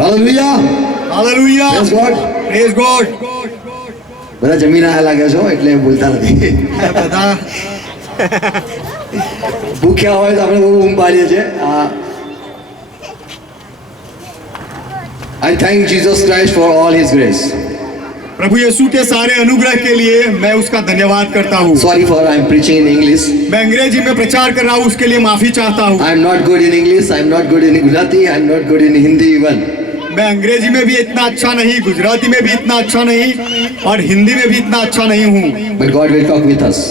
Hallelujah. Hallelujah. Praise God. Praise God. બધા જમીન આયા લાગે છો એટલે બોલતા નથી. બધા ભૂખ્યા હોય તો આપણે બહુ ઊંઘ પાડીએ છીએ. I thank Jesus Christ for all His grace. प्रभु यीशु के सारे अनुग्रह के लिए मैं उसका धन्यवाद करता हूँ. Sorry for I'm preaching in English. मैं अंग्रेजी में प्रचार कर रहा हूँ, उसके लिए माफी चाहता हूँ. I'm not good in English. I'm not good in Gujarati. I'm not good in Hindi even. मैं अंग्रेजी में भी इतना अच्छा नहीं, गुजराती में भी इतना अच्छा नहीं और हिंदी में भी इतना अच्छा नहीं हूँ. But God will talk with us.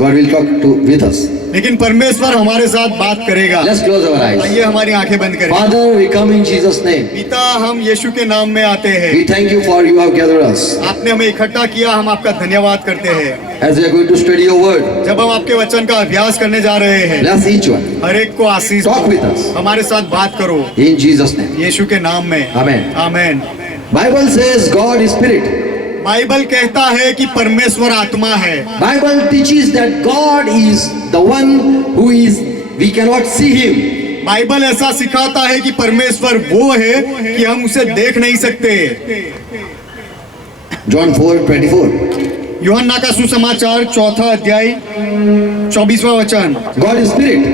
God will talk with us. लेकिन परमेश्वर हमारे साथ बात करेगा. Let's close our eyes. आइए हमारी आंखें बंद करें. Father, we come in Jesus' name. पिता, हम यीशु के नाम में आते हैं. We thank you for you have gathered us. आपने हमें इकट्ठा किया, हम आपका धन्यवाद करते हैं. As we are going to study your word, जब हम आपके वचन का अभ्यास करने जा रहे हैं, bless each one. हर एक को आशीष Talk दो. with us. हमारे साथ बात करो In Jesus' name. यीशु के नाम में. Amen. Amen. Bible says God is spirit. Bible कहता है कि परमेश्वर आत्मा है. Bible teaches that God is the one who is, we cannot see Him. Bible ऐसा सिखाता है कि परमेश्वर वो है कि हम उसे देख नहीं सकते. John 4:24. यूहन्ना का सुसमाचार 4 अध्याय 24वां वचन. God is spirit.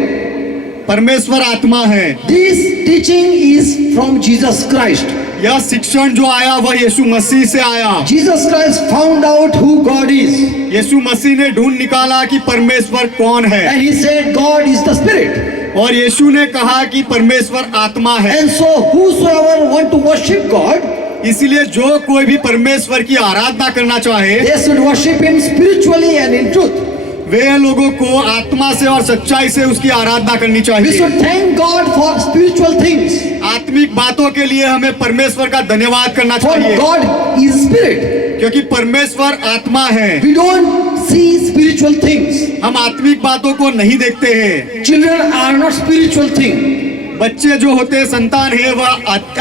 परमेश्वर आत्मा है. This teaching is from Jesus Christ. यह शिक्षण जो आया वह यीशु मसीह से आया. Jesus Christ found out who God is. यीशु मसीह ने ढूंढ निकाला कि परमेश्वर कौन है. And He said God is the spirit. और यीशु ने कहा कि परमेश्वर आत्मा है. And so whosoever want to worship God, इसलिए जो कोई भी परमेश्वर की आराधना करना चाहे, they should worship Him spiritually and in truth. वे लोगों को आत्मा से और सच्चाई से उसकी आराधना करनी We चाहिए. should thank God for spiritual things. आत्मिक बातों के लिए हमें परमेश्वर का धन्यवाद करना For चाहिए, God is spirit. क्योंकि परमेश्वर आत्मा है. We don't see spiritual things. हम आत्मिक बातों को नहीं देखते हैं. Children are not spiritual thing. बच्चे जो होते हैं, संतान है, वह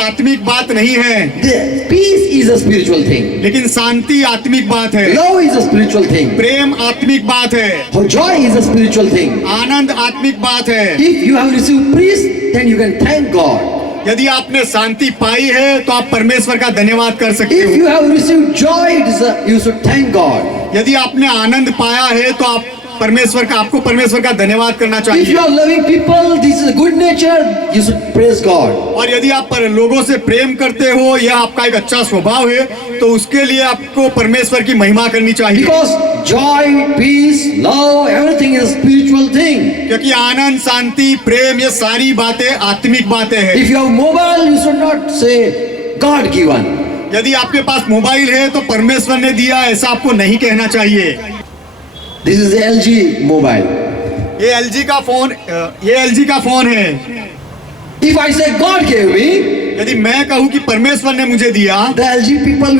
आत्मिक बात नहीं है. The peace is a spiritual thing. लेकिन शांति आत्मिक बात है. Love is a spiritual thing. प्रेम आत्मिक बात है. Joy is a spiritual thing. आनंद आत्मिक बात है. If you have received peace, then you can thank God. यदि आपने शांति पाई है तो आप परमेश्वर का धन्यवाद कर सकते If हो. you have received joy, you should thank God. यदि आपने आनंद पाया है तो आपको परमेश्वर का धन्यवाद करना If चाहिए. you are loving people, this is a good nature, you should praise God. और यदि आप लोगों से प्रेम करते हो, यह आपका एक अच्छा स्वभाव है, तो उसके लिए आपको परमेश्वर की महिमा करनी चाहिए. Because joy, peace, love, everything is a spiritual thing. क्योंकि आनंद, शांति, प्रेम, ये सारी बातें आत्मिक बातें हैं. If you have mobile, you should not say God given. यदि आपके पास मोबाइल है तो परमेश्वर ने दिया, ऐसा आपको नहीं कहना चाहिए. This is the LG mobile. ये LG का फोन है. If I say God gave me, यदि मैं कहूँ कि परमेश्वर ने मुझे दिया, the LG people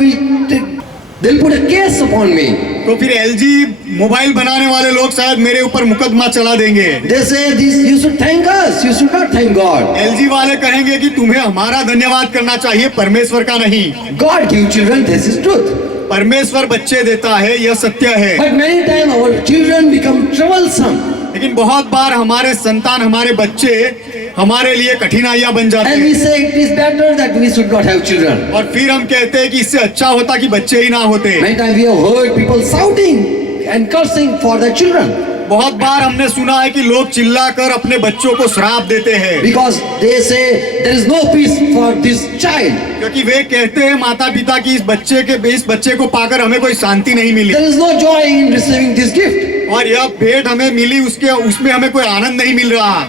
they'll put a case upon me. तो फिर LG मोबाइल बनाने वाले लोग शायद मेरे ऊपर मुकदमा चला देंगे. They say this, you should thank us, you should not thank God. LG वाले कहेंगे कि तुम्हें हमारा धन्यवाद करना चाहिए, परमेश्वर का नहीं. God give children, this is truth. परमेश्वर बच्चे देता है, यह सत्य है. But many times our children become troublesome. लेकिन बहुत बार हमारे संतान, हमारे बच्चे हमारे लिए कठिनाइयां बन जाते And we हैं. say it is better that we should not have children. और फिर हम कहते हैं कि इससे अच्छा होता कि बच्चे ही ना होते. Many times we have heard people shouting and cursing for their children. बहुत बार हमने सुना है कि लोग चिल्लाकर अपने बच्चों को श्राप देते हैं. Because they say there is no peace for this child. क्योंकि वे कहते हैं माता पिता की इस बच्चे को पाकर हमें कोई शांति नहीं मिली, There is no joy in receiving this gift. और यह भेंट हमें मिली, उसमें हमें कोई आनंद नहीं मिल रहा.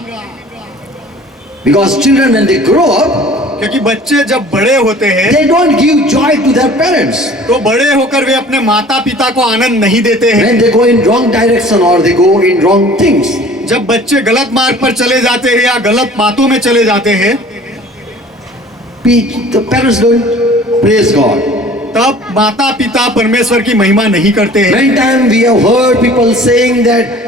Because children when they grow up, क्योंकि बच्चे जब बड़े होते हैं they don't give joy to their parents. तो बड़े होकर वे अपने माता पिता को आनंद नहीं देते हैं. When they go in wrong direction or they go in wrong things, जब बच्चे गलत मार्ग पर चले जाते हैं या गलत बातों में चले जाते हैं, the parents don't praise God. तब माता पिता परमेश्वर की महिमा नहीं करते हैं. Many times we have heard people saying that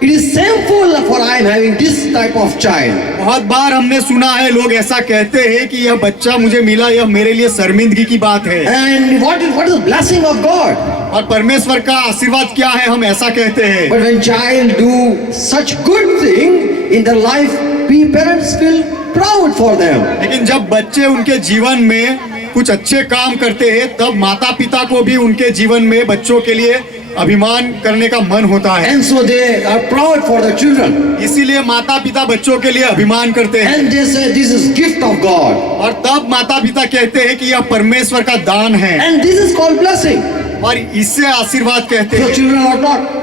it is shameful for I am having this type of child. बहुत बार हमने सुना है लोग ऐसा कहते हैं कि यह बच्चा मुझे मिला, यह मेरे लिए शर्मिंदगी की बात है. And what is the blessing of God? और परमेश्वर का आशीर्वाद क्या है, हम ऐसा कहते हैं. But when child do such good thing in their life, we parents feel proud for them. लेकिन जब बच्चे उनके जीवन में कुछ अच्छे काम करते हैं तब माता पिता को भी उनके जीवन में बच्चों के लिए अभिमान करने का मन होता है। And so they are proud for the children. इसीलिए माता पिता बच्चों के लिए अभिमान करते हैं And they say this is gift of God. और तब माता पिता कहते हैं कि यह परमेश्वर का दान है And this is called blessing. और इससे आशीर्वाद कहते So हैं। children are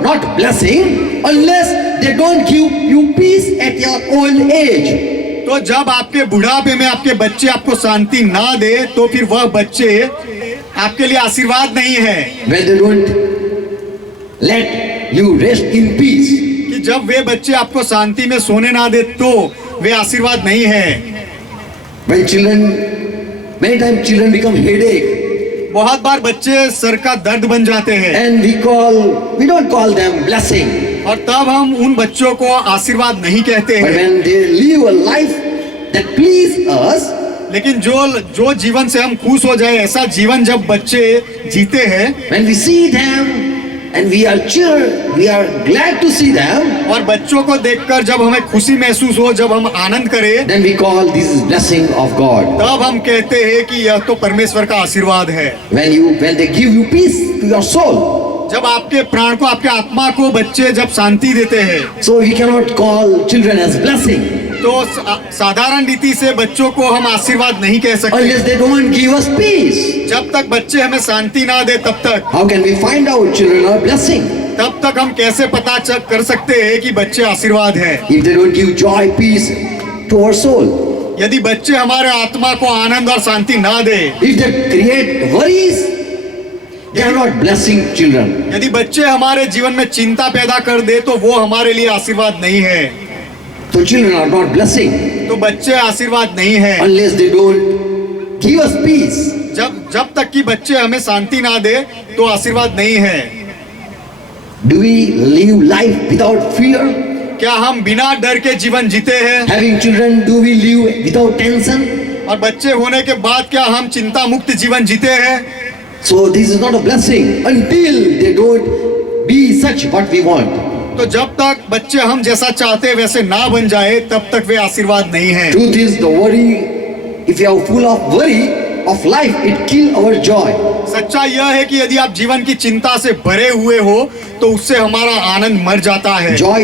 not blessing unless they don't give you peace at your old age. तो जब आपके बुढ़ापे में आपके बच्चे आपको शांति ना दे तो फिर वह बच्चे आपके लिए आशीर्वाद नहीं है। When they don't let you rest in peace. कि जब वे बच्चे आपको शांति में सोने ना दे तो वे आशीर्वाद नहीं है। When children, many times children become headache. बहुत बार बच्चे सर का दर्द बन जाते हैं And we don't call them blessing. और तब हम उन बच्चों को आशीर्वाद नहीं कहते But हैं। when they live a life that please us, लेकिन जो जीवन से हम खुश हो जाए ऐसा जीवन जब बच्चे जीते हैं when we see them and we are glad to see them, और बच्चों को देखकर जब हमें खुशी महसूस हो, जब हम आनंद करें, then we call this is blessing of God. तब हम कहते हैं कि यह तो परमेश्वर का आशीर्वाद है। When they give you peace to your soul, जब आपके प्राण को, आपके आत्मा को बच्चे जब शांति देते हैं so we cannot call children as blessing तो साधारण रीति से बच्चों को हम आशीर्वाद नहीं कह सकते। unless they don't give us peace. जब तक बच्चे हमें शांति ना दे तब तक How can we find out children are blessing? हम कैसे पता कर सकते हैं कि बच्चे आशीर्वाद हैं? If they don't give joy, peace to our soul, यदि बच्चे हमारे आत्मा को आनंद और शांति ना दे, if they create worries, they are not blessing children. यदि बच्चे हमारे जीवन में चिंता पैदा कर दे तो वो हमारे लिए आशीर्वाद नहीं है। So children are not blessing तो बच्चे आशीर्वाद नहीं है unless they don't give us peace. जब तक कि बच्चे हमें शांति ना दे तो आशीर्वाद नहीं है। Do we live life without fear? क्या हम बिना डर के जीवन जीते हैं? Having children, do we live without tension? और बच्चे होने के बाद क्या हम चिंता मुक्त जीवन जीते हैं? So this is not a blessing until they don't be such what we want. तो जब तक बच्चे हम जैसा चाहते वैसे ना बन जाए तब तक वे आशीर्वाद नहीं है। Truth is the worry, if you are full of worry of life, it kill our joy. सच्चाई यह है कि यदि आप जीवन की चिंता से भरे हुए हो तो उससे हमारा आनंद मर जाता है। Joy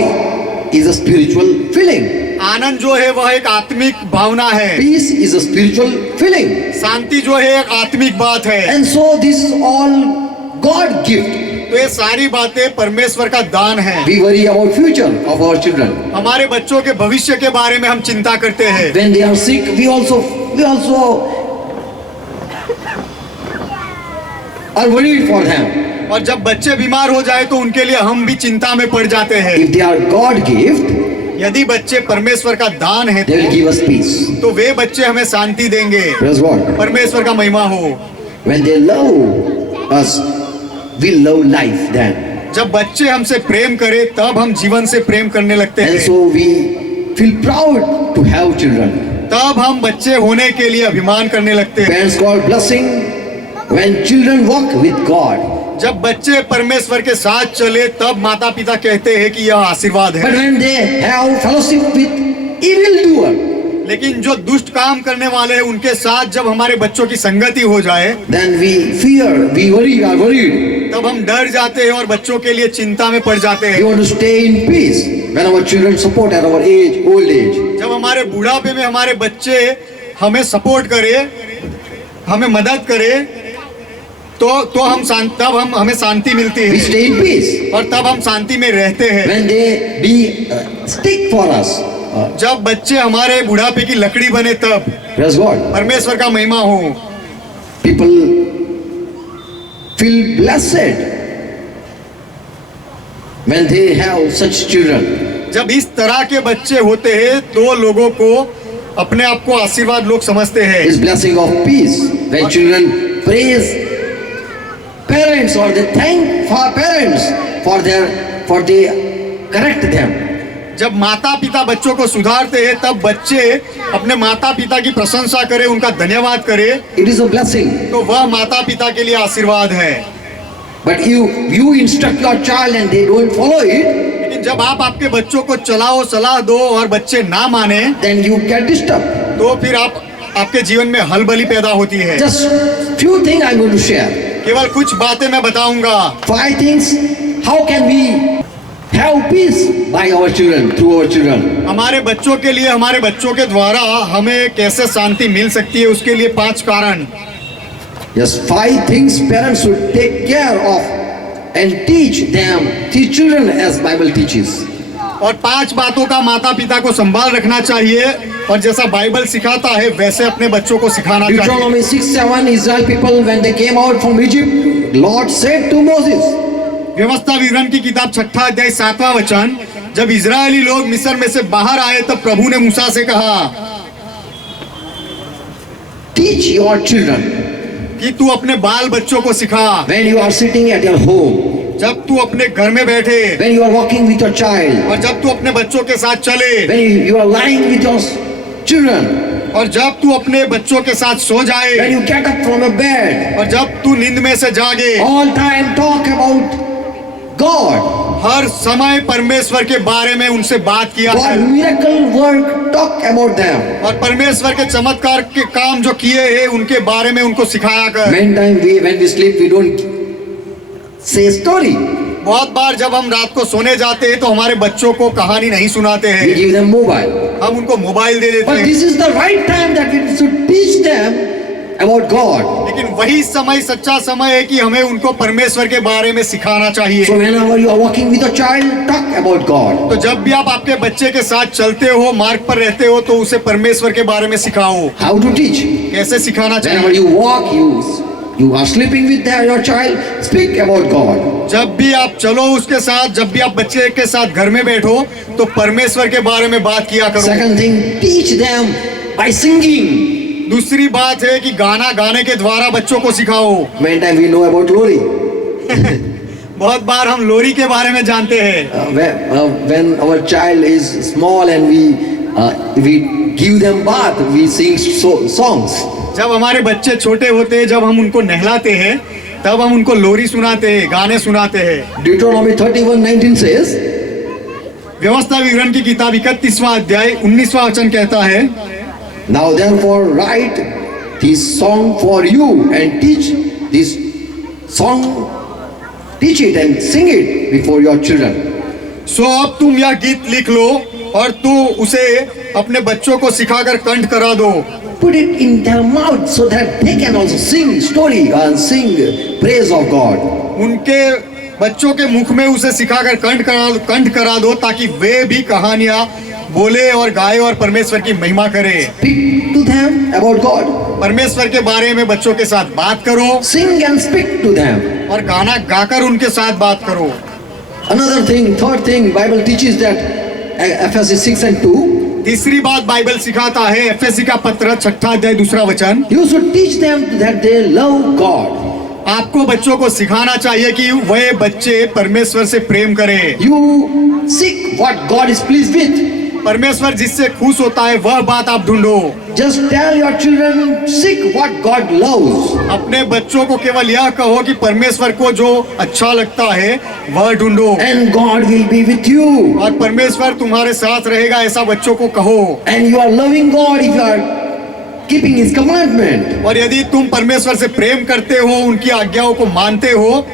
is a spiritual feeling. आनंद जो है वह एक आत्मिक भावना है। Peace is a spiritual feeling. शांति जो है एक आत्मिक बात है। And so this is all God gift. तो ये सारी बातें परमेश्वर का दान है। We worry about future of our children. हमारे बच्चों के भविष्य के बारे में हम चिंता करते हैं। When they are sick, we also are worried for them. और जब बच्चे बीमार हो जाए तो उनके लिए हम भी चिंता में पड़ जाते हैं। If they are God gift, यदि बच्चे परमेश्वर का दान है they will give us peace. तो वे बच्चे हमें शांति देंगे। Praise God. परमेश्वर का महिमा हो। When they love us, we love life then. जब बच्चे हमसे प्रेम करें तब हम जीवन से प्रेम करने लगते And हैं। so we feel proud to have children. तब हम बच्चे होने के लिए अभिमान करने लगते हैं। Parents call blessing when children walk with God. जब बच्चे परमेश्वर के साथ चले तब माता पिता कहते हैं कि यह आशीर्वाद But है। when they have fellowship with evildoer, लेकिन जो दुष्ट काम करने वाले हैं उनके साथ जब हमारे बच्चों की संगति हो जाए then we fear, we are worried. तब हम डर जाते हैं और बच्चों के लिए चिंता में पड़ जाते We हैं। want to stay in peace when our children support at our age, old age. जब हमारे बुढ़ापे में हमारे बच्चे हमें सपोर्ट करे, हमें मदद करे तो तब हमें शांति मिलती We है stay in peace. और तब हम शांति में रहते हैं। When they be stick for us, जब बच्चे हमारे बुढ़ापे की लकड़ी बने तब praise God. परमेश्वर का महिमा हो। People feel blessed when they have such children. जब इस तरह के बच्चे होते हैं तो लोगों को अपने आप को आशीर्वाद लोग समझते हैं। Is blessing of peace when children praise parents or they thank for parents for they correct them. जब माता पिता बच्चों को सुधारते हैं तब बच्चे अपने माता पिता की प्रशंसा करें, उनका धन्यवाद करें It is a blessing. तो वह माता पिता के लिए आशीर्वाद है। But you instruct your child and they don't follow it, लेकिन जब आप आपके बच्चों को चलाओ सलाह दो और बच्चे ना माने, then you get disturbed. तो फिर आपके जीवन में हलबली पैदा होती है। Just few things I'm going to share. केवल कुछ बातें मैं बताऊंगा। 5 things. How can we have peace by our children, through our children? हमारे बच्चों के लिए, हमारे बच्चों के द्वारा हमें कैसे शांति मिल सकती है, उसके लिए 5 कारण। Yes, 5 things parents should take care of and teach children as Bible teaches. और 5 बातों का माता पिता को संभाल रखना चाहिए और जैसा बाइबल सिखाता है वैसे अपने बच्चों को सिखाना चाहिए। Deuteronomy 6:7, Israel people when they came out from Egypt, Lord said to Moses. व्यवस्था विवरण की किताब 6 अध्याय 7वां वचन, जब इजरायली लोग मिस्र में से बाहर आए तब प्रभु ने मूसा से कहा, Teach your children कि तू अपने बाल बच्चों को सिखा। when you are sitting at your home, जब तू अपने घर में बैठे when you are walking with your child, और जब तू अपने बच्चों के साथ चले when you are lying with your children, और जब तू अपने बच्चों के साथ सो जाए when you get up from a bed, और जब तू नींद में से जागे, all time talk about God. हर समय परमेश्वर के बारे में उनसे बात किया God कर। miracle work, talk about them. और परमेश्वर के चमत्कार के काम जो किए हैं उनके बारे में उनको सिखाया कर। Many times when we sleep, we don't say story. बहुत बार जब हम रात को सोने जाते हैं तो हमारे बच्चों को कहानी नहीं सुनाते We हैं, give them mobile. हम उनको मोबाइल दे देते But हैं। this is the right time that we should teach them about God. लेकिन वही समय सच्चा समय है कि हमें उनको परमेश्वर के बारे में सिखाना चाहिए। So whenever you are walking with a child, talk about God. तो जब भी आप आपके बच्चे के साथ चलते हो, मार्ग पर रहते हो, तो उसे परमेश्वर के बारे में सिखाओ। How to teach? कैसे सिखाना Whenever चाहिए? you walk, you are sleeping with your child, speak about God. जब भी आप चलो उसके साथ, जब भी आप बच्चे के साथ घर में बैठो, तो परमेश्वर के बारे में बात किया करो। Second thing, teach them by singing. दूसरी बात है कि गाना गाने के द्वारा बच्चों को सिखाओ। Many times we know about Lori. बहुत बार हम लोरी के बारे में जानते हैं। When our child is small and we give them bath, we sing songs. जब हमारे बच्चे छोटे होते हैं, जब हम उनको नहलाते हैं, तब हम उनको लोरी सुनाते हैं, गाने सुनाते हैं। Deuteronomy 31:19 says, व्यवस्था विवरण की किताब 31वां अध्याय 19वां वचन कहता है, Now therefore write this song for you and teach this song, teach it and sing it before your children. सो अब तुम यह गीत लिख लो और तू उसे अपने बच्चों को सिखाकर कंठ करा दो। Put it in their mouth so that they can also sing story and sing praise of God. उनके बच्चों के मुख में उसे सिखाकर कंठ करा दो ताकि वे भी कहानियां बोले और गाए और परमेश्वर की महिमा करे। Speak to them about God. परमेश्वर के बारे में बच्चों के साथ बात करो Sing and speak to them. और गाना गाकर उनके साथ बात करो। Another thing, third thing, Bible teaches that Ephesians 6:2. तीसरी बात बाइबल सिखाता है, एफएससी का पत्र 6 अध्याय 2 वचन, You should teach them that they love God. आपको बच्चों को सिखाना चाहिए कि वे बच्चे परमेश्वर से प्रेम करें। You seek what God is pleased with. परमेश्वर जिससे खुश होता है वह बात आप ढूंढो। Just tell your children, seek what God loves. अपने बच्चों को केवल यह कहो कि परमेश्वर को जो अच्छा लगता है वह ढूंढो And God will be with you. और परमेश्वर तुम्हारे साथ रहेगा, ऐसा बच्चों को कहो। And you are loving God if you are keeping His commandment. और यदि तुम परमेश्वर से प्रेम करते हो, उनकी आज्ञाओं को मानते हो,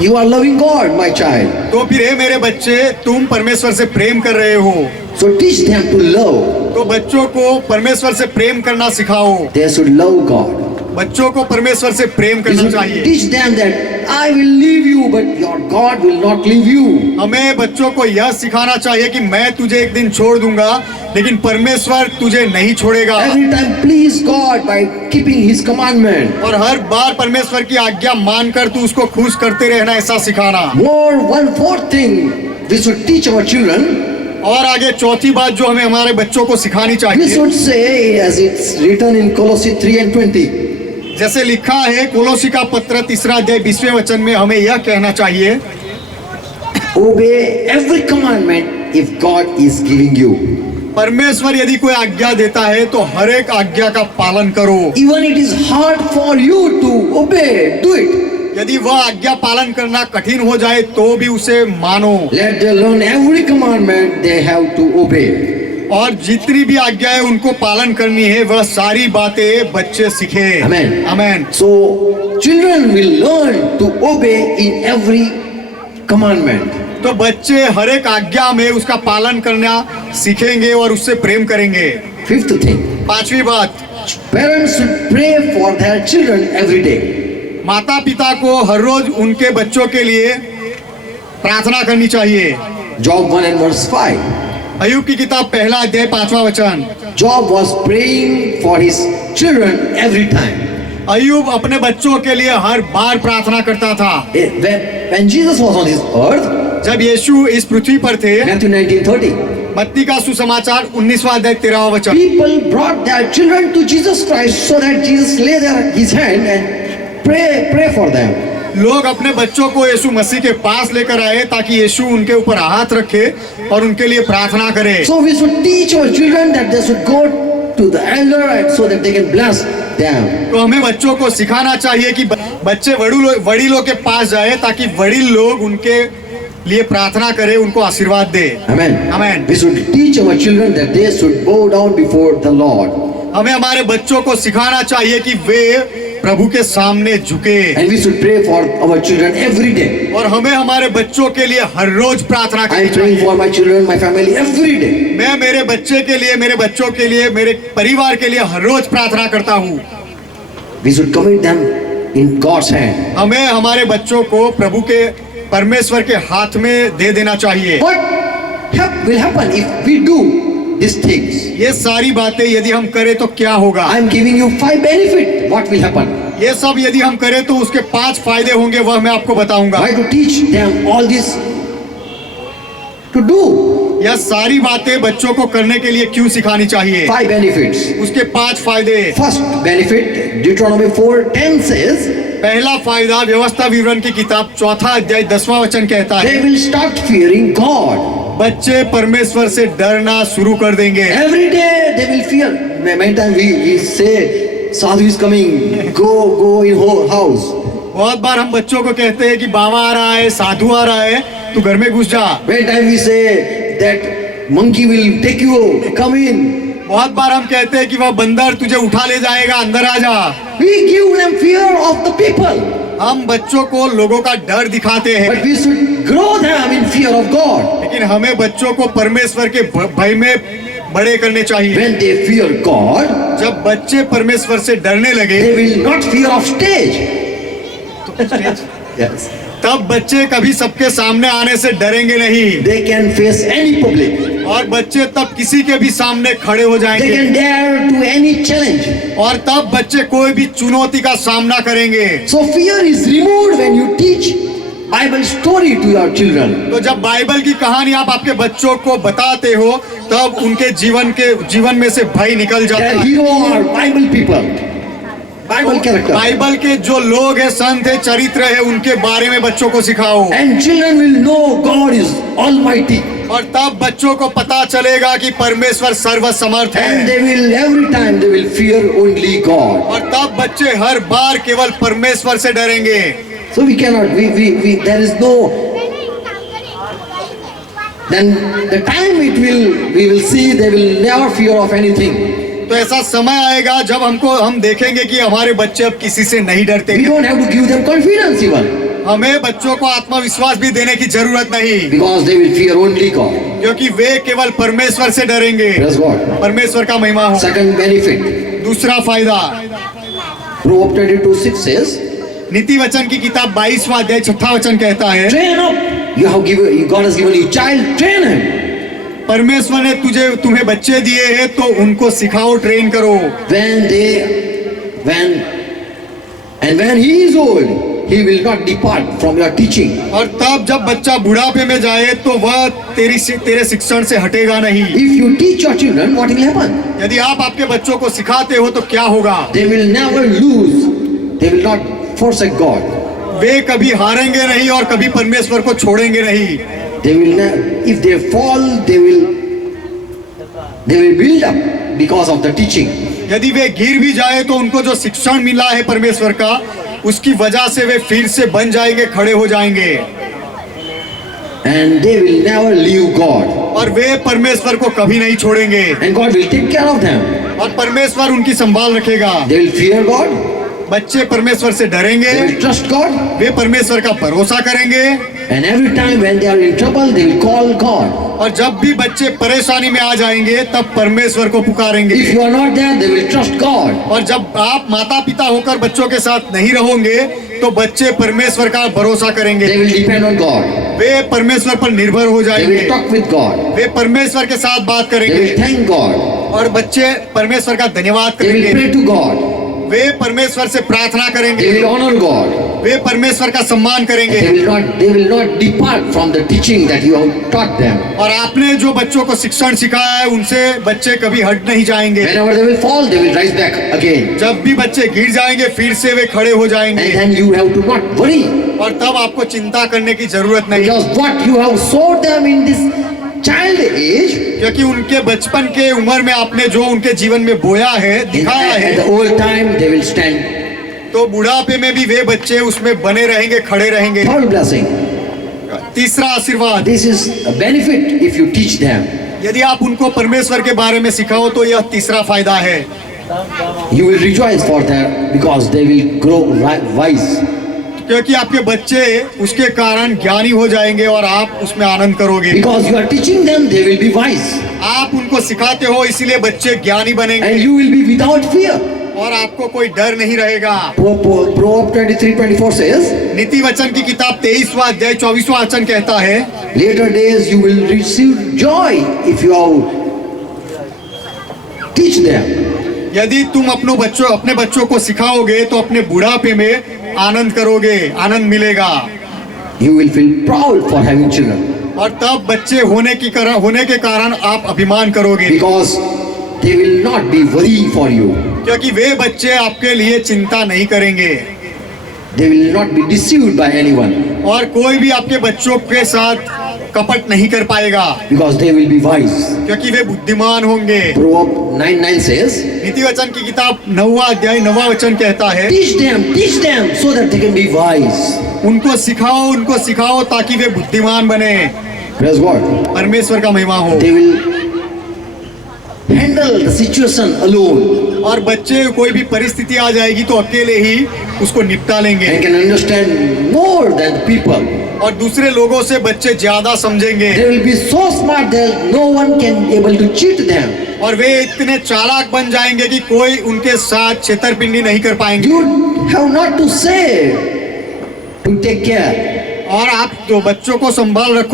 You are loving God, my child. तो फिर हे मेरे बच्चे, तुम परमेश्वर से प्रेम कर रहे हो। So teach them to love. तो बच्चों को परमेश्वर से प्रेम करना सिखाओ। They should love God. बच्चों को परमेश्वर से प्रेम You करना should चाहिए। teach them that I will leave you, but your God will not leave you. हमें बच्चों को यह सिखाना चाहिए कि मैं तुझे एक दिन छोड़ दूंगा, लेकिन परमेश्वर तुझे नहीं छोड़ेगा। Every time please God by keeping His commandment. और हर बार परमेश्वर की आज्ञा मानकर तू उसको खुश करते रहना, ऐसा सिखाना। More, 1/4 thing we should teach our children. और आगे चौथी बात जो हमें हमारे बच्चों को सिखानी We चाहिए, should say, as it's written in Colossians 3:20. जैसे लिखा है कोलोसी का पत्र 3 अध्याय 20वें वचन में, हमें यह कहना चाहिए, Obey every commandment if God is giving you. परमेश्वर यदि कोई आज्ञा देता है तो हर एक आज्ञा का पालन करो। Even it is hard for you to obey, do it. यदि वह आज्ञा पालन करना कठिन हो जाए तो भी उसे मानो। Let them learn every commandment they have to obey. और जितनी भी आज्ञाएं उनको पालन करनी है वह सारी बातें बच्चे सीखे। Amen. Amen. So children will learn to obey in every commandment. तो बच्चे हर एक आज्ञा में उसका पालन करना सीखेंगे और उससे प्रेम करेंगे। Fifth thing, पांचवी बात, parents should pray for their children every day. माता पिता को हर रोज उनके बच्चों के लिए प्रार्थना करनी चाहिए। Job 1 and verse 5. अय्यूब की किताब पहला अध्याय 5वां वचन। Job was praying for his children every time. अय्यूब अपने बच्चों के लिए हर बार प्रार्थना करता था। When Jesus was on this earth, जब यीशु इस पृथ्वी पर थे, Matthew 19:30, मत्ती का सुसमाचार 19वां अध्याय 13वां वचन। people brought their children to Jesus Christ so that Jesus lay his hand and pray for them. लोग अपने बच्चों को यीशु मसीह के पास लेकर आए ताकि यीशु उनके ऊपर हाथ रखे और उनके लिए प्रार्थना करे। So we should teach our children that they should go to the elder and so that they can bless them. तो हमें बच्चों को सिखाना चाहिए कि बच्चे वडीलों के पास जाए ताकि वडील लोग उनके लिए प्रार्थना करें, उनको आशीर्वाद दे। Amen. Amen. We should teach our children that they should bow down before the Lord. हमें हमारे बच्चों को सिखाना चाहिए कि वे प्रभु के सामने झुके। And we should pray for our children every day. और हमें हमारे बच्चों के लिए हर रोज प्रार्थना I करनी am praying चाहिए। for my children, my family every day. मैं मेरे बच्चे के लिए, मेरे बच्चों के लिए, मेरे परिवार के लिए हर रोज प्रार्थना करता हूँ। We should commit them in God's hand. हमें हमारे बच्चों को प्रभु के परमेश्वर के हाथ में दे देना चाहिए। What will happen if we do these things? ये सारी बातें यदि हम करें तो क्या होगा? I am giving you 5 benefits. What will happen? ये सब यदि हम करें तो उसके 5 फायदे होंगे, वह मैं आपको बताऊंगा। Why to teach them all this to do? यह सारी बातें बच्चों को करने के लिए क्यों सिखानी चाहिए? 5 benefits. उसके 5 फायदे। First benefit, Deuteronomy 4:10 says, पहला फायदा व्यवस्था विवरण की किताब 4 अध्याय 10वां वचन कहता है, they will start fearing God. बच्चे परमेश्वर से डरना शुरू कर देंगे। Every day they will fear. Many times we say, Sadhu is coming, go in whole house. बहुत बार हम बच्चों को कहते हैं कि बाबा आ रहा है, साधु आ रहा है, तू घर में घुस जा। Many times we say that monkey will take you, come in. बहुत बार हम कहते हैं कि वह बंदर तुझे उठा ले जाएगा, अंदर आ जा। We give them fear of the people. हम बच्चों को लोगों का डर दिखाते हैं, But we should grow them in fear of God. लेकिन हमें बच्चों को परमेश्वर के भय में बड़े करने चाहिए। When they fear God, जब बच्चे परमेश्वर से डरने लगे, they will not fear of stage. Yes. तब बच्चे कभी सबके सामने आने से डरेंगे नहीं। They can face any public. और बच्चे तब किसी के भी सामने खड़े हो They जाएंगे। can dare to any challenge. और तब बच्चे कोई भी चुनौती का सामना करेंगे। So fear is removed when you teach Bible story to your children. तो जब बाइबल की कहानी आप आपके बच्चों को बताते हो तब उनके जीवन में से भय निकल जाता The है। hero are Bible people. Bible character. Bible के जो लोग हैं, संत है, चरित्र है, उनके बारे में बच्चों को सिखाओ। And children will know God is Almighty. और तब बच्चों को पता चलेगा कि परमेश्वर सर्वसमर्थ And है। they will every time they will fear only God. और तब बच्चे हर बार केवल परमेश्वर से डरेंगे। So we cannot, there is no, then the time we will see they will never fear of anything. तो ऐसा समय आएगा जब हम देखेंगे कि हमारे बच्चे अब किसी से नहीं डरते। We don't have to give them confidence even. हमें बच्चों को आत्मविश्वास भी देने की जरूरत नहीं, Because they will fear only God. क्योंकि वे केवल परमेश्वर से डरेंगे। Praise God. परमेश्वर का महिमा हो। Second benefit, दूसरा फायदा, Proverbs 22:6 says, नीति वचन की किताब 22वां अध्याय 6वां वचन कहता है, train up. God has given you child, train him. परमेश्वर ने तुम्हें बच्चे दिए हैं तो उनको सिखाओ, ट्रेन करो। When he is old, he will not depart from your teaching. और तब जब बच्चा बुढ़ापे में जाए तो वह तेरे शिक्षण से हटेगा नहीं। If you teach your children, what will happen? यदि आप आपके बच्चों को सिखाते हो तो क्या होगा? They will never lose. They will not forsake God. वे कभी हारेंगे नहीं और कभी परमेश्वर को छोड़ेंगे नहीं। They will if they fall, they will build up because of the teaching. यदि वे गिर भी जाए तो उनको जो शिक्षण मिला है परमेश्वर का, उसकी वजह से वे फिर से बन जाएंगे, खड़े हो जाएंगे and they will never leave God. और वे परमेश्वर को कभी नहीं छोड़ेंगे And God will take care of them. और परमेश्वर उनकी संभाल रखेगा। They will fear God. बच्चे परमेश्वर से डरेंगे, They will trust God. वे परमेश्वर का भरोसा करेंगे And every time when they are in trouble, they will call God. और जब भी बच्चे परेशानी में आ जाएंगे तब परमेश्वर को पुकारेंगे। If you are not there, they will trust God. और जब आप माता पिता होकर बच्चों के साथ नहीं रहोगे तो बच्चे परमेश्वर का भरोसा करेंगे, They will depend on God. वे परमेश्वर पर निर्भर हो They जाएंगे, will talk with God. वे परमेश्वर के साथ बात They करेंगे will thank God. और बच्चे परमेश्वर का धन्यवाद They will करेंगे, pray to God. वे परमेश्वर से प्रार्थना They करेंगे, will honor God. वे परमेश्वर का सम्मान करेंगे। They will not depart from the teaching that you have taught them. और आपने जो बच्चों को शिक्षण सिखाया है उनसे बच्चे कभी हट नहीं जाएंगे। Whenever they will fall, they will rise back again. जब भी बच्चे गिर जाएंगे फिर से वे खड़े हो जाएंगे And then you have to not worry, और तब आपको चिंता करने की जरूरत नहीं, because what you have sowed them in this child age, क्योंकि उनके बचपन के उम्र में आपने जो उनके जीवन में बोया है, दिखाया at the है, old time they will stand. तो बुढ़ापे में भी वे बच्चे उसमें बने रहेंगे, खड़े रहेंगे। Third blessing. तीसरा आशीर्वाद, This is a benefit if you teach them. यदि आप उनको परमेश्वर के बारे में सिखाओ तो यह तीसरा फायदा है। You will rejoice for them because they will grow wise. क्योंकि आपके बच्चे उसके कारण ज्ञानी हो जाएंगे और आप उसमें आनंद करोगे। Because you are teaching them, they will be wise. आप उनको सिखाते हो इसीलिए बच्चे ज्ञानी बनेंगे And you will be without fear. और आपको कोई डर नहीं रहेगा। Proverbs 23:24 says, नीति वचन की किताब 23वां अध्याय 24वां वचन कहता है, later days you will receive joy if you teach them. यदि तुम अपने बच्चों को सिखाओगे तो अपने बुढ़ापे में आनंद करोगे, आनंद मिलेगा। You will feel proud for having children और तब बच्चे होने के कारण आप अभिमान करोगे, because they will not be worry for you. क्योंकि वे बच्चे आपके लिए चिंता नहीं करेंगे They will not be deceived by anyone और कोई भी आपके बच्चों के साथ कपट नहीं कर पाएगा, because they will be wise. क्योंकि वे बुद्धिमान होंगे। Proverbs 9:9 says, नीति वचन की किताब 9वां अध्याय 9वां वचन कहता है, teach them so that they can be wise. उनको सिखाओ ताकि वे बुद्धिमान बने। Praise God. परमेश्वर का महिमा हो। They will handle the situation alone और बच्चे कोई भी परिस्थिति आ जाएगी तो अकेले ही उसको निपटा लेंगे and can understand more than the people. और दूसरे लोगों से बच्चे ज्यादा समझेंगे They will be so smart that no one can able to cheat them. और वे इतने चालाक बन जाएंगे कि कोई उनके साथ छेतरपिंडी नहीं कर पाएंगे। You have not to say to take care. और आप जो बच्चों को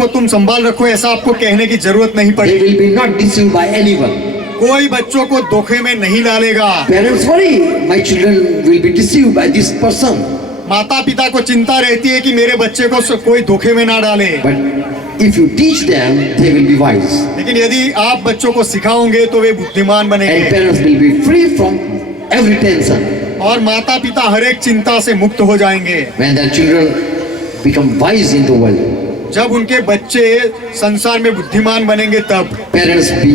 तुम संभाल रखो ऐसा आपको कहने की जरूरत नहीं They पड़ेगी। will be not deceived by anyone. कोई बच्चों को धोखे में नहीं डालेगा। Parents worry, my children will be deceived by this person. माता पिता को चिंता रहती है कि मेरे बच्चे को कोई धोखे में ना डाले, But if you teach them, they will be wise. लेकिन यदि आप बच्चों को सिखाओगे तो वे बुद्धिमान And बनेंगे parents will be free from every tension. और माता पिता हर एक चिंता से मुक्त हो जाएंगे। When their children become wise in the world, जब उनके बच्चे संसार में बुद्धिमान बनेंगे तब parents be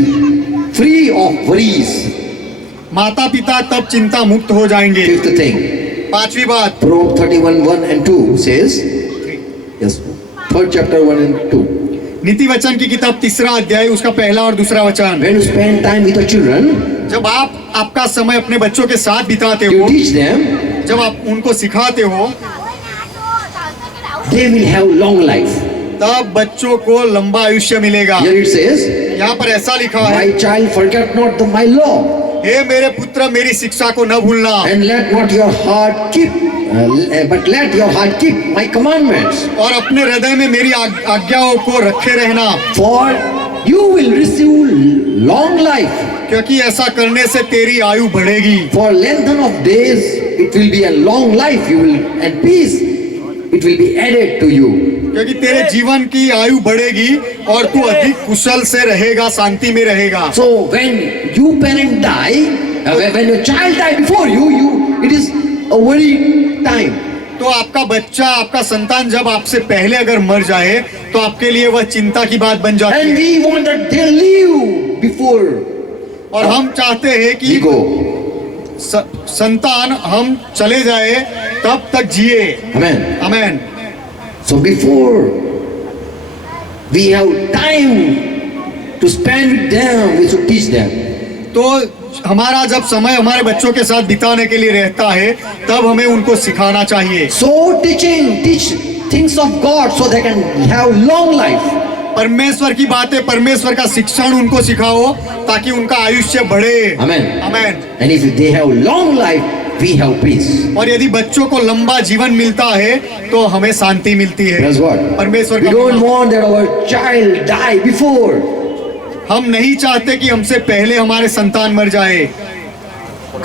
free of worries. माता पिता तब चिंता मुक्त हो जाएंगे। Fifth thing, पांचवी बात, Proverbs 31:1 and 2 says, yes, 3rd chapter 1 and 2. नीति वचन की किताब 3रा अध्याय उसका पहला और दूसरा वचन। When you spend time with the children, जब आपका समय अपने बच्चों के साथ बिताते you हो, teach them, जब आप उनको सिखाते हो, they will have long life. तब बच्चों को लंबा आयुष्य मिलेगा। Here it says, यहाँ पर ऐसा लिखा है, my child forget not my law, हे मेरे पुत्र मेरी शिक्षा को न भूलना and let not your heart keep, but let your heart keep my commandments. और अपने हृदय में मेरी आज्ञाओं को रखे रहना, For you will receive long life. क्योंकि ऐसा करने से तेरी आयु बढ़ेगी। For lengthen of days, it will be a long life. You will, and peace, it will be added to you. क्योंकि तेरे जीवन की आयु बढ़ेगी और तू अधिक कुशल से रहेगा, शांति में रहेगा। So when you parent die, when your child die before you, it is a worry time. तो आपका बच्चा, आपका संतान जब आपसे पहले अगर मर जाए तो आपके लिए वह चिंता की बात बन जाती And है। we want that they live before और हम चाहते हैं कि we go. संतान हम चले जाए तब तक जिए। Amen. Amen. So before we have time to spend with them, we should teach them. तो हमारा जब समय हमारे बच्चों के साथ बिताने के लिए रहता है तब हमें उनको सिखाना चाहिए। So teach things of God so they can have long life. परमेश्वर की बातें, परमेश्वर का शिक्षण उनको सिखाओ ताकि उनका आयुष्य बढ़े। Amen. Amen. And if they have long life, we have peace. और यदि बच्चों को लंबा जीवन मिलता है तो हमें शांति मिलती है। Praise God. परमेश्वर We का don't want that our child die before. हम नहीं चाहते कि हमसे पहले हमारे संतान मर जाए।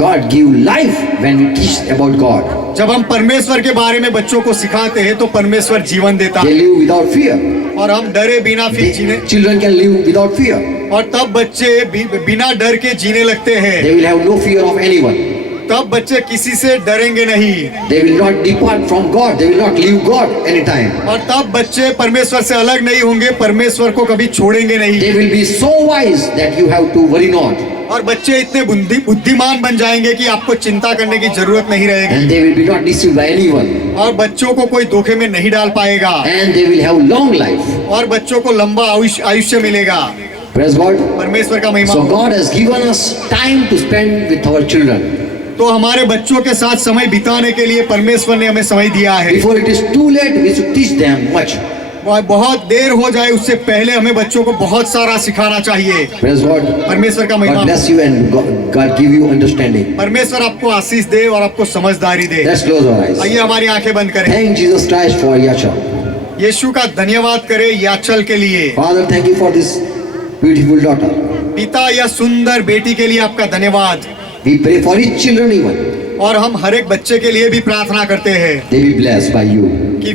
God give life when we teach about God. जब हम परमेश्वर के बारे में बच्चों को सिखाते हैं तो परमेश्वर जीवन देता They है live without fear. और हम डरे बिना फिर जीने, Children can live without fear. और तब बच्चे बिना डर के जीने लगते हैं। They will have no fear of anyone. तब बच्चे किसी से डरेंगे नहीं They will not depart from God. They will not leave God anytime. और तब बच्चे परमेश्वर से अलग नहीं होंगे, परमेश्वर को कभी छोड़ेंगे नहीं। They will be so wise that you have to worry not. और बच्चे इतने बुद्धिमान बन जाएंगे कि आपको चिंता करने की जरूरत नहीं रहेगी। And they will be not deceived by anyone. और बच्चों को कोई धोखे में नहीं डाल पाएगा। And they will have long life. और बच्चों को लंबा आयुष्य मिलेगा। Praise God. परमेश्वर का महिमा So हो। God has given us time to spend with our children. तो हमारे बच्चों के साथ समय बिताने के लिए परमेश्वर ने हमें समय दिया है। Before it is too late, we should teach them much. बहुत देर हो जाए उससे पहले हमें बच्चों को बहुत सारा सिखाना चाहिए। Praise God. परमेश्वर का महिमा God हो। bless you and God give you understanding. परमेश्वर आपको आशीष दे और आपको समझदारी दे। Let's close our eyes. आइए हमारी आंखें बंद करें। Thank Jesus Christ for Yacha. यीशु का धन्यवाद करें याचल के लिए। Father, thank you for this beautiful daughter. पिता यह सुंदर बेटी के लिए आपका धन्यवाद। We pray for each children even. और हम हर एक बच्चे के लिए भी प्रार्थना करते हैं They be blessed by you. कि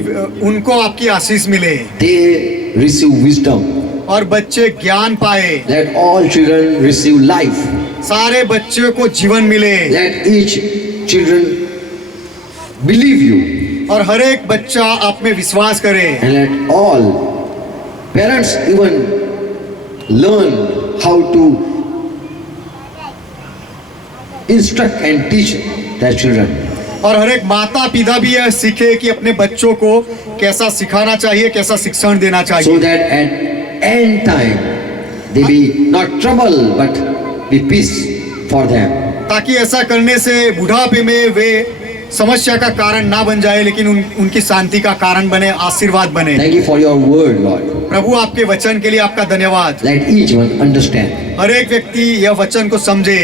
उनको आपकी आशीष मिले They receive wisdom. और बच्चे ज्ञान पाए। Let all children receive life. सारे बच्चों को जीवन मिले Let each children believe you. और हर एक बच्चा आप में विश्वास करे। And let all parents even learn how to instruct and teach their children. और हर एक माता पिता भी यह सीखे कि अपने बच्चों को कैसा सिखाना चाहिए, कैसा शिक्षण देना So चाहिए, that at end time they be not trouble but be peace for them. ताकि ऐसा करने से बुढ़ापे में वे समस्या का कारण ना बन जाए लेकिन उनकी शांति का कारण बने, आशीर्वाद बने। Thank you for your word, Lord. प्रभु आपके वचन के लिए आपका धन्यवाद। Let each one understand. हर एक व्यक्ति यह वचन को समझे,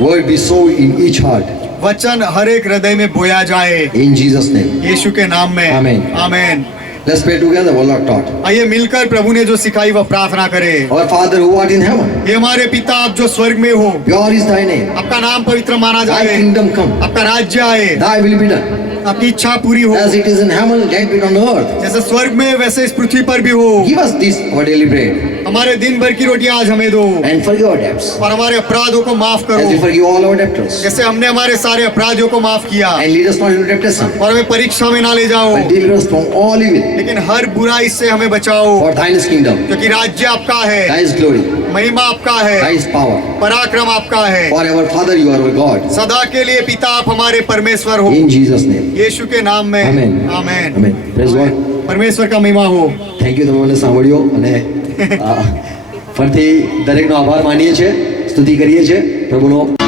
Word be so in each heart. वचन हर एक हृदय में बोया जाए In Jesus' name. यीशु के नाम में। Amen. Amen. Let's pray together, what Lord taught. आइए मिलकर प्रभु ने जो सिखाई वह प्रार्थना करें। Our Father who art in heaven, ये हमारे पिता आप जो स्वर्ग में हो, pure is thy name. आपका नाम पवित्र माना Thy जाए, kingdom come. आपका राज्य आए, Thy will be done. आपकी इच्छा पूरी हो, As it is in heaven, let it be on earth. जैसे स्वर्ग में वैसे इस पृथ्वी पर भी हो। Give us this our daily bread. हमारे दिन भर की रोटी आज हमें दो And forgive our debts. और हमारे अपराधों को माफ As we करो forgive all our debtors. जैसे हमने हमारे सारे अपराधियों को माफ किया। And lead us not into temptation, और हमें परीक्षा में ना ले जाओ but deliver us from all evil. लेकिन हर बुराई से हमें बचाओ, For thine is kingdom, क्योंकि राज्य आपका है, thine is glory, महिमा आपका है, thine is power. पराक्रम आपका है। Forever, Father, you are our God. सदा के लिए पिता आप हमारे परमेश्वर हो, In Jesus' name. यीशु के नाम में। Amen. आमेन। Amen. Praise God. પરમેશ્વર કા મહિમા હો। થેન્ક યુ, તમે મને સાંભળ્યો અને ફરીથી દરેકનો આભાર માનીએ છીએ, સ્તુતિ કરીએ છીએ પ્રભુનો।